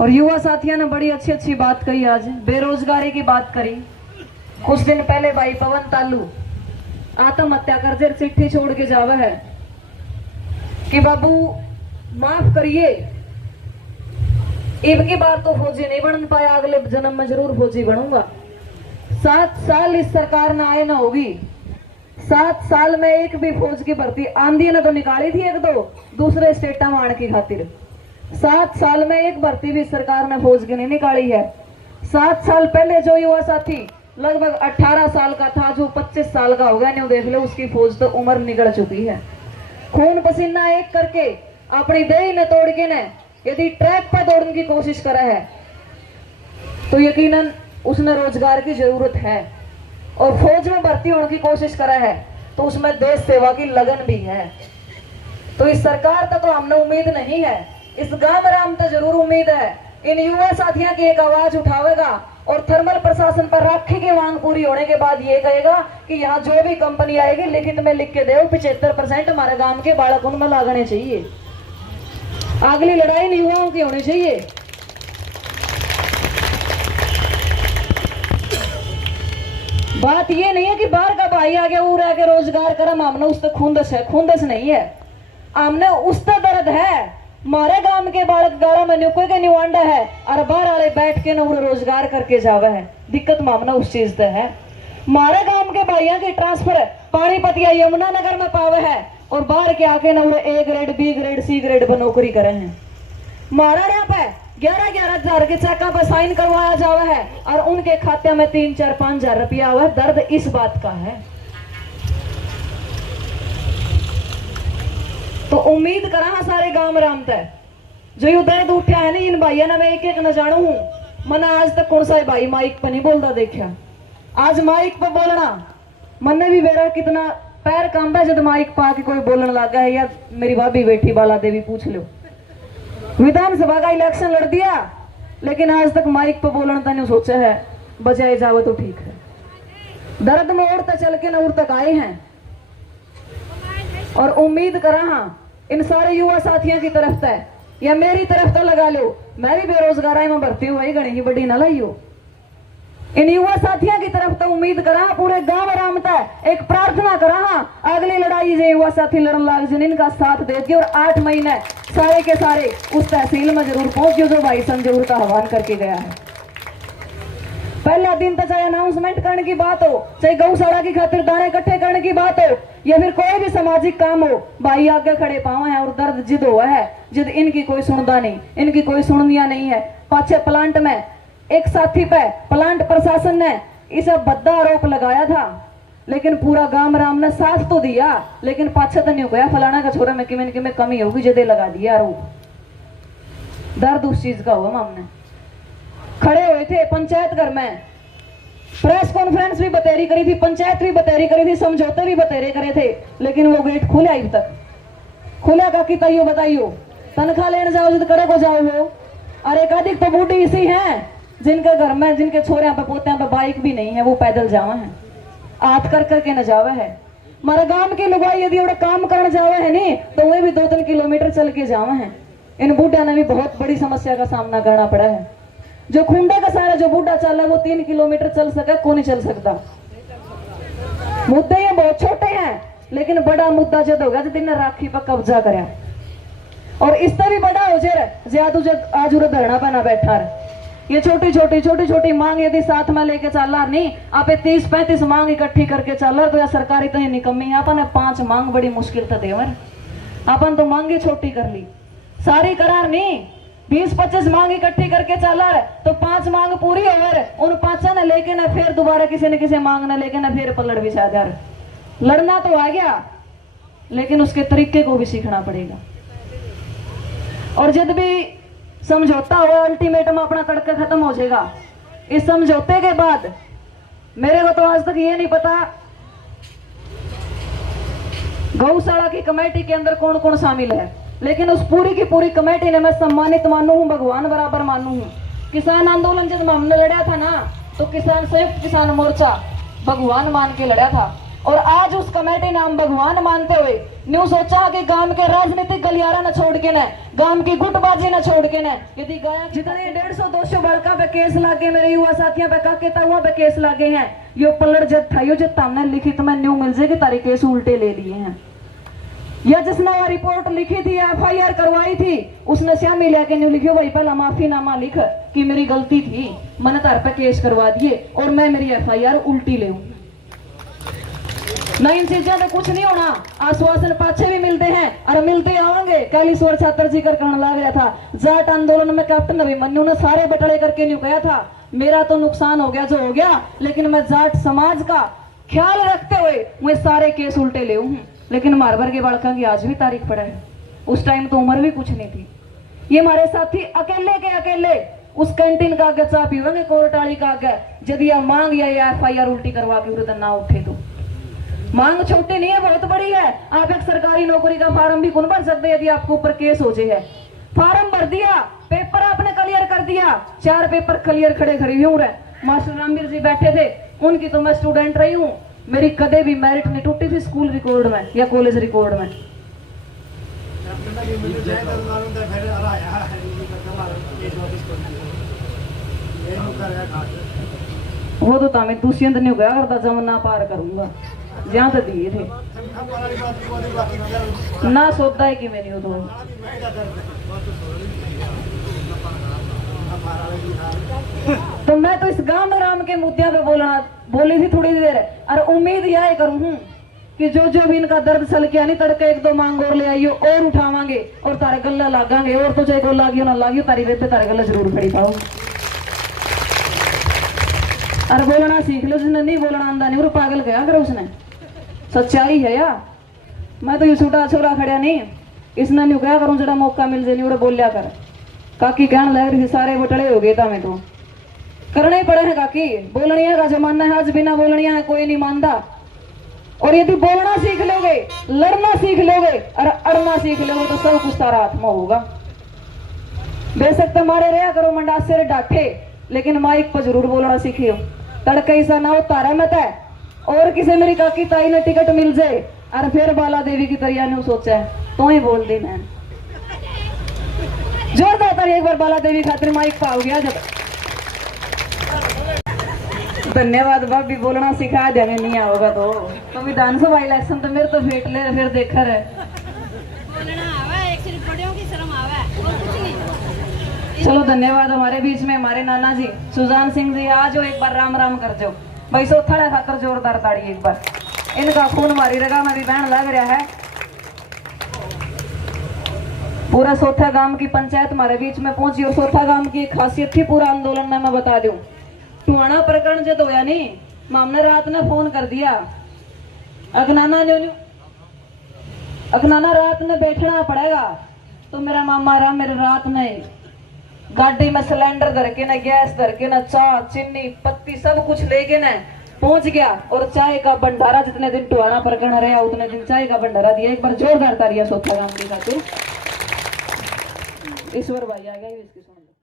और युवा साथियों ने बड़ी अच्छी अच्छी बात कही, आज बेरोजगारी की बात करी। कुछ दिन पहले भाई पवन तालू आत्महत्या कर जर चिट्ठी छोड़ के जावा है कि बाबू माफ करिए, अब की बार तो फौजी नहीं बन पाया, अगले जन्म में जरूर फौजी बनूंगा। 7 साल इस सरकार ना आए ना होगी, 7 साल में एक भी फौज की भर्ती आंधी ने तो निकाली थी, एक दो दूसरे स्टेटा में आने की खातिर। 7 साल में एक भर्ती भी सरकार ने फौज की नहीं निकाली है। 7 साल पहले जो युवा साथी लगभग 18 साल का था, जो 25 साल का हो गया, नहीं देख लो उसकी फौज तो उम्र निकल चुकी है। खून पसीना एक करके अपनी देह ने तोड़ के ने यदि ट्रैक पर दौड़ने की कोशिश करा है तो यकीनन उसने रोजगार की जरूरत है, और फौज में भर्ती होने की कोशिश करा है तो उसमें देश सेवा की लगन भी है। तो इस सरकार तक तो हमने उम्मीद नहीं है, इस गांव राम तो जरूर उम्मीद है। इन युवा साथियों की एक आवाज उठावेगा और थर्मल प्रशासन पर राखी की मांग पूरी होने के बाद ये कहेगा कि यहाँ जो भी कंपनी आएगी लिखित में लिख के दे 75% हमारे गांव के बालक उनमें लागने चाहिए। अगली लड़ाई युवाओं की होनी चाहिए। बात ये नहीं है कि बाहर का भाई आ गया वो रह के रोजगार करम, हमने उस तक खुंदस है, खुंदस नहीं है, हमने उस तक दर्द है। मारे गांव के बालक गाड़ा में नुको के निवांडा है और बाहर वाले बैठ के न रोजगार करके जावा है, दिक्कत मामना उस चीज का है। मारे गांव के भाइयों की ट्रांसफर पानीपत या यमुना नगर में पावे है और बाहर के आके न A grade B grade C grade पर नौकरी करे हैं। मारा यहाँ पे 11-11 हजार के चेका पर साइन करवाया जावा है और उनके खाते में 3-4-5 हजार रुपया हुआ है। दर्द इस बात का है। तो उम्मीद करा सारे गांव राम तय जो यू दर्द उठा है नहीं इन भाइयों ने, मैं एक एक न जानू हूं। मैंने आज तक कौन सा भाई माइक पर नहीं बोलता देखा, आज माइक पर बोलना मैंने भी मेरा कितना पैर कांबा जब माइक पा के कोई बोलने लगा है। यार मेरी भाभी बैठी बाला देवी पूछ लो, विधानसभा का इलेक्शन लड़ दिया लेकिन आज तक माइक पर बोलना था नहीं सोचा है, बजाए जावे तो ठीक है। दर्द में उड़ता चल के न उड़ तक आए हैं और उम्मीद करा हाँ इन सारे युवा साथियों की तरफ तय या मेरी तरफ तो लगा लो, मैं भी बेरोजगार में भर्ती हुई गणी ही बड़ी न लाइयो। इन युवा साथियों की तरफ तो उम्मीद करा, पूरे गांव आराम तय एक प्रार्थना करा हाँ अगली लड़ाई जो युवा साथी लड़न लाग जिन इनका साथ देती और 8 महीने सारे के सारे उस तहसील में जरूर पहुंचे जो भाई संजूर का आह्वान करके गया है। पहला दिन तो चाहे अनाउंसमेंट करने की बात हो, चाहे गौशाला की खातिर दाने इकट्ठे करने की बात हो या फिर कोई भी सामाजिक काम हो, भाई आगे खड़े पावा है और दर्द जिद हुआ है, जिद इनकी कोई सुनता नहीं, इनकी कोई सुनिया नहीं है। पाछे प्लांट में एक साथी पे प्लांट प्रशासन ने इसे भद्दा आरोप लगाया था लेकिन पूरा गांव राम ने साथ तो दिया, लेकिन पाछे तो नहीं गया फलाना का छोरा में किमें कमी होगी जदे लगा दिया आरोप। दर्द उस चीज का हुआ। मामने खड़े हुए थे पंचायत घर में, प्रेस कॉन्फ्रेंस भी बतेरी करी थी, पंचायत भी बतेरी करी थी, समझौते भी बतेरे करे थे, लेकिन वो गेट खुले अभी तक खुला का कि तैयो बताइयो तनख्वाह लेने जाओ जब कड़े को जाओ हो। और एक अधिक तो बूढ़ी इसी हैं जिनके घर में जिनके छोरे पे पोते पे बाइक भी नहीं है, वो पैदल जावा है, हाथ कर करके न जावे है। हमारे गांव के लोग यदि काम करने जावे है नहीं तो वे भी 2-3 किलोमीटर चल के जावे हैं। इन बूढ़ा ने भी बहुत बड़ी समस्या का सामना करना पड़ा है। जो खुंडे का सारा जो बूढ़ा चल है वो 3 किलोमीटर चल सका, कौन नहीं चल सकता। मुद्दे ये बहुत छोटे हैं लेकिन बड़ा मुद्दा जब होगा जब दिन राखी पर कब्जा करे और इससे भी बड़ा हो जाए आज उरे धरना बना बैठा है। ये छोटी छोटी मांग यदि साथ में लेके चल रहा नहीं, आप 30-35 मांग इकट्ठी करके चल रहा तो या सरकार इतनी निकम्मी, अपन 5 मांग बड़ी मुश्किल था देवर, अपन तो मांगे छोटी कर ली सारी करार नहीं। 20-25 मांग इकट्ठी करके चला तो 5 मांग पूरी हो उन 5 ने लेके ना फिर दोबारा किसी न किसी मांग ने लेके ना फिर पलट भी चादर। लड़ना तो आ गया लेकिन उसके तरीके को भी सीखना पड़ेगा। और जब भी समझौता हुआ अल्टीमेटम अपना तड़का खत्म हो जाएगा। इस समझौते के बाद मेरे को तो आज तक ये नहीं पता गौशाला की कमेटी के अंदर कौन कौन शामिल है, लेकिन उस पूरी की पूरी कमेटी ने मैं सम्मानित मानू हूं, भगवान बराबर मानू हूं। किसान आंदोलन जब हमने लड़ा था ना तो किसान संयुक्त किसान मोर्चा भगवान मान के लड़ा था और आज उस कमेटी नाम भगवान मानते हुए न्यू सोचा कि गांव के राजनीतिक गलियारा न छोड़ के न, गांव की गुटबाजी न छोड़ के न, यदि गाया जितने 150-200 बड़का पे केस लागे, मेरे युवा साथियों पे काके तहुआ पे केस लागे हैं, यो पलट जब था यो जब हमने लिखित में न्यू मिल जाएगी तारी केस उल्टे ले लिए हैं। या जिसने वो रिपोर्ट लिखी थी, FIR करवाई थी, उसने श्यामी लिया न्यू लिखियो भाई पहला माफीनामा लिख कि मेरी गलती थी, मैंने तार पे केस करवा दिए और मैं मेरी FIR उल्टी ले नहीं। इन चीजों में कुछ नहीं होना, आश्वासन पाछे भी मिलते हैं और मिलते आएंगे। कैलीश्वर छात्र जी कर कहने लग रहा था जाट आंदोलन में कैप्टन अभिमन्यु ने सारे बटड़े करके न्यू कहा था मेरा तो नुकसान हो गया जो हो गया, लेकिन मैं जाट समाज का ख्याल रखते हुए मैं सारे केस उल्टे ले हूं। लेकिन मारवर के बालका की आज भी तारीख पड़ा है, उस टाइम तो उम्र भी कुछ नहीं थी। ये हमारे साथी अकेले के अकेले उस कैंटीन का आगे चाह पीवेंगे, कोर्टाली का आगे, यदि आप मांग या FIR उल्टी करवा के उधर ना उठे तो मांग छोटी नहीं है, बहुत बड़ी है। आप एक सरकारी नौकरी का फार्म भी कौन भर सकते यदि आपके ऊपर केस हो जाए। फार्म भर दिया, पेपर आपने क्लियर कर दिया, 4 पेपर क्लियर खड़े खड़ी हूँ रहे। मास्टर रामवीर जी बैठे थे, उनकी तो मैं स्टूडेंट रही हूँ, मेरी कदे भी मेरिट नहीं टूटी थी स्कूल रिकॉर्ड में या कॉलेज रिकॉर्ड में। वो तो तामे दुष्यंत नहीं गया करता जमुना पार करूंगा जहां तक दिए थे ना सोचता है कि मेरी हो तो मैं तो इस गांव में राम के मुद्दे पे बोली थी थोड़ी देर, और उम्मीद यह करूं कि जो जो भी इनका दर्द सल के नहीं तड़के 1-2 मांग और ले आइयो और उठावांगे और तारे गला लगांगे, और तो चाहे को लागियो ना लागियो तारी बेटे तारे गला जरूर खड़ी पाओ। और बोलना सीख लो, जिसने नहीं बोलना आंदा नहीं वो पागल गया करे उसने, सच्चाई है या। मैं तो ये छोटा छोरा खड़ा नहीं, इसने नहीं क्या करूं जरा मौका मिल जाए नहीं बोलिया कर। काकी कहने लग रही सारे बटड़े हो गए था, मैं तो करने ही पड़े हैं काकी, बोलनिया का जमाना है, आज बिना बोलनिया है कोई नहीं मानता। और यदि बोलना सीख लोगे, लड़ना सीख लोगे और अड़ना सीख लोगे तो सब कुछ तारा आत्मा होगा। बेशक तुम्हारे रहा करो मंडासे रे डाठे, लेकिन माइक पर जरूर बोलना सीखियो। तड़के ऐसा ना हो तारा मत है, और किसी मेरी काकी ताई ने टिकट मिल जाए और फिर बाला देवी की तरिया ने सोचा है तो ही बोल दी मैं जोरदार एक बार बाला देवी खातिर माइक पाओ गया जब। धन्यवाद भाभी, बोलना सिखा देंगे नहीं आओगा तो विधानसभा इलेक्शन तो मेरे तो फेट ले फिर देखा रहे चलो धन्यवाद। हमारे बीच में हमारे नाना जी सुजान सिंह जी आज एक बार राम राम कर जो भाई, सो थड़ा खातर जोरदार ताड़ी एक बार। इनका खून मारी रगा में भी बहन लग रहा है। पूरा सोथा गांव की पंचायत हमारे बीच में पहुंची, और सोथा गांव की एक खासियत थी पूरा आंदोलन में मैं बता दूं। टुहाना प्रकरण जब होया नहीं, मामने रात ने फोन कर दिया, अगनाना रात में बैठना पड़ेगा, तो मेरा मामा रहा मेरे रात में गाड़ी में सिलेंडर धर के ना, गैस धर के ना, चाय चीनी पत्ती सब कुछ लेके ना पहुंच गया, और चाय का भंडारा जितने दिन टुहाना प्रकरण रहा उतने दिन चाय का भंडारा दिया। एक बार जोरदार तालियां सोथा गांव की खातिर। ईश्वर भाई आ गया इसकी सुन।